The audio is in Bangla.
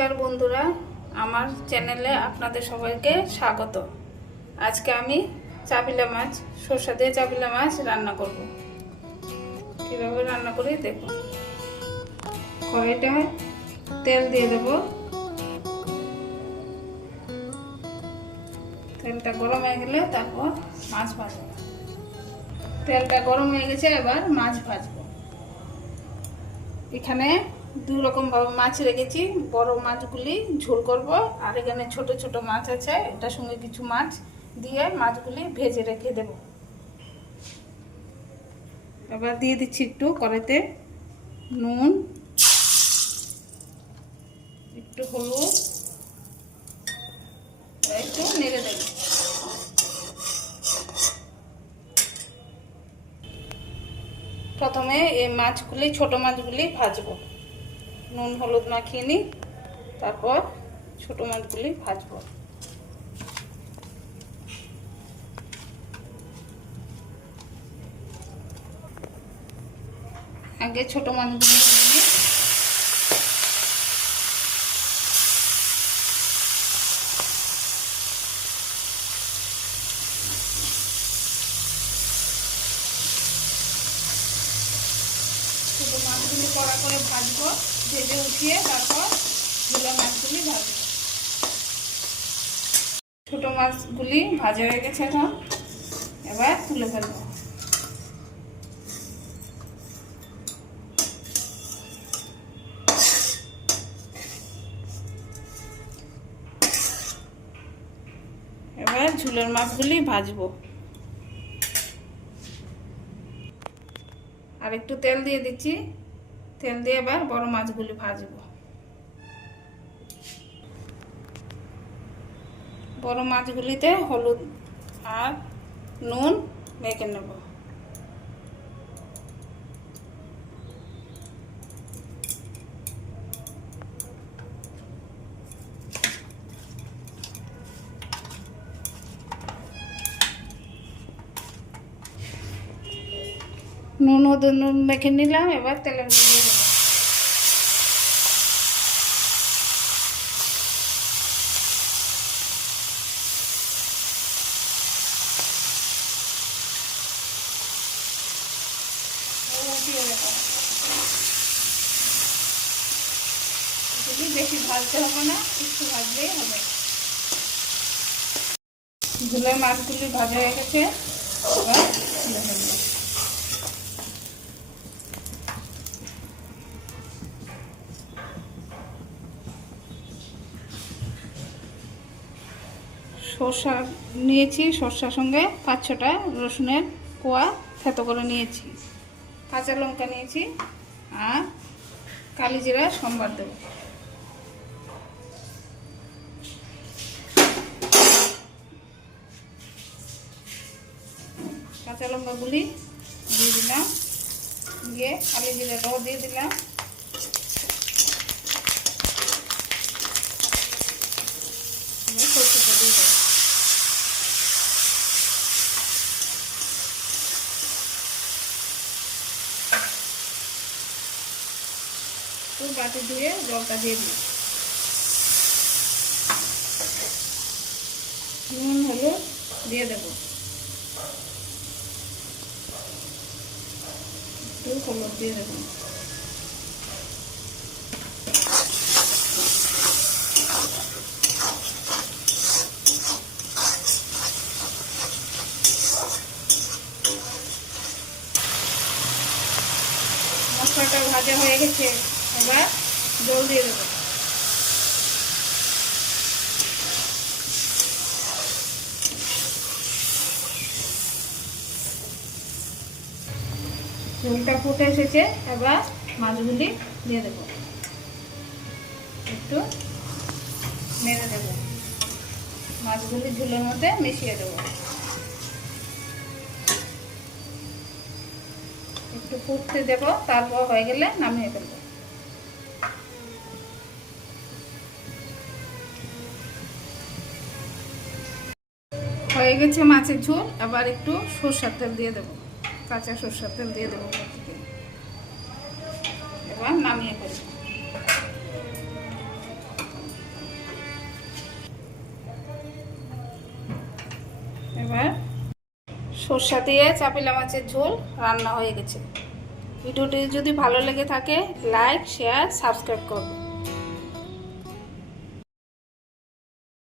নমস্কার বন্ধুরা, আমার চ্যানেলে আপনাদের সবাইকে স্বাগত। আজকে আমি চাপিলা মাছ, সরষা দিয়ে চাপিলা মাছ রান্না করব। কীভাবে রান্না করি দেখুন। কড়াইটায় তেল দিয়ে দেব। তেলটা গরম হয়ে গেলে তারপর মাছ ভাজব। তেলটা গরম হয়ে গেছে, এবার মাছ ভাজবো। এখানে দু রকম ভাবে মাছ রেখেছি। বড় মাছগুলি ঝোল করব, আর এখানে ছোট ছোট মাছ আছে, এটার সঙ্গে কিছু মাছ দিয়ে মাছগুলি ভেজে রেখে দেব। এবার দিয়ে দিচ্ছি একটু কড়াইতে নুন, একটু হলুদ, একটু নেড়ে দেব। প্রথমে এই মাছগুলি, ছোট মাছগুলি ভাজবো। নুন হলুদ মাখিয়ে নিই, তারপর ছোট মাছগুলি ভাজবো। আগে ছোট মাছগুলি ভেজে নিই। ছোট মাছগুলি কড়া করে ভাজবো, ভেজে উঠিয়ে তারপর ঝোলা মাছগুলি ভাজবো। ছোট মাছগুলি ভাজা হয়ে গেছে, এখন এবার তুলে ফেলবো। এবার ঝোলের মাছগুলি ভাজবো। আর একটু তেল দিয়ে দিচ্ছি। তেল দিয়ে এবার বড় মাছগুলি ভাজবো। বড় মাছগুলিতে হলুদ আর নুন মেখে নেব। নুন মেখে নিলাম, এবার তেলের মধ্যে দিয়ে দেবো। বেশি ভাজতে হবে না, একটু ভাজলেই হবে। ঝোলের মাছগুলি ভাজা হয়ে গেছে, এবার তুলে ফেলবো। সরষা নিয়েছি, সরষার সঙ্গে 5-6টা রসুনের কোয়া থেতো করে নিয়েছি, কাঁচা লঙ্কা নিয়েছি, আর কালি জিরা সম্বার দেব। কাঁচা লঙ্কাগুলি দিয়ে দিলাম, দিয়ে কালি জিরাটাও দিয়ে দিলাম। সরষেটা দিয়ে দেবো। বাটি ধুয়ে জলটা দিয়ে দিই। নুন হলুদ দিয়ে দেব, একটু হলুদ দিয়ে দেব। মশলাটা ভাজা হয়ে গেছে, এবার জল দিয়ে দেবো। ঝোলটা ফুটে এসেছে, এবার মাছগুলি দিয়ে দেবো, একটু নেড়ে দেবো। মাছগুলি ঝোলের মধ্যে মিশিয়ে দেবো। একটু ফুটতে দেবো, তারপর হয়ে গেলে নামিয়ে ফেলবো। হয়ে গেছে মাছের ঝোল, এবার একটু সরষের তেল দিয়ে দেবো, কাঁচা সরষের তেল দিয়ে দেবো। এবার নামিয়ে ফেলবো। এবার সরষা দিয়ে চাপিলা মাছের ঝোল রান্না হয়ে গেছে। ভিডিওটি যদি ভালো লেগে থাকে লাইক শেয়ার সাবস্ক্রাইব করবে।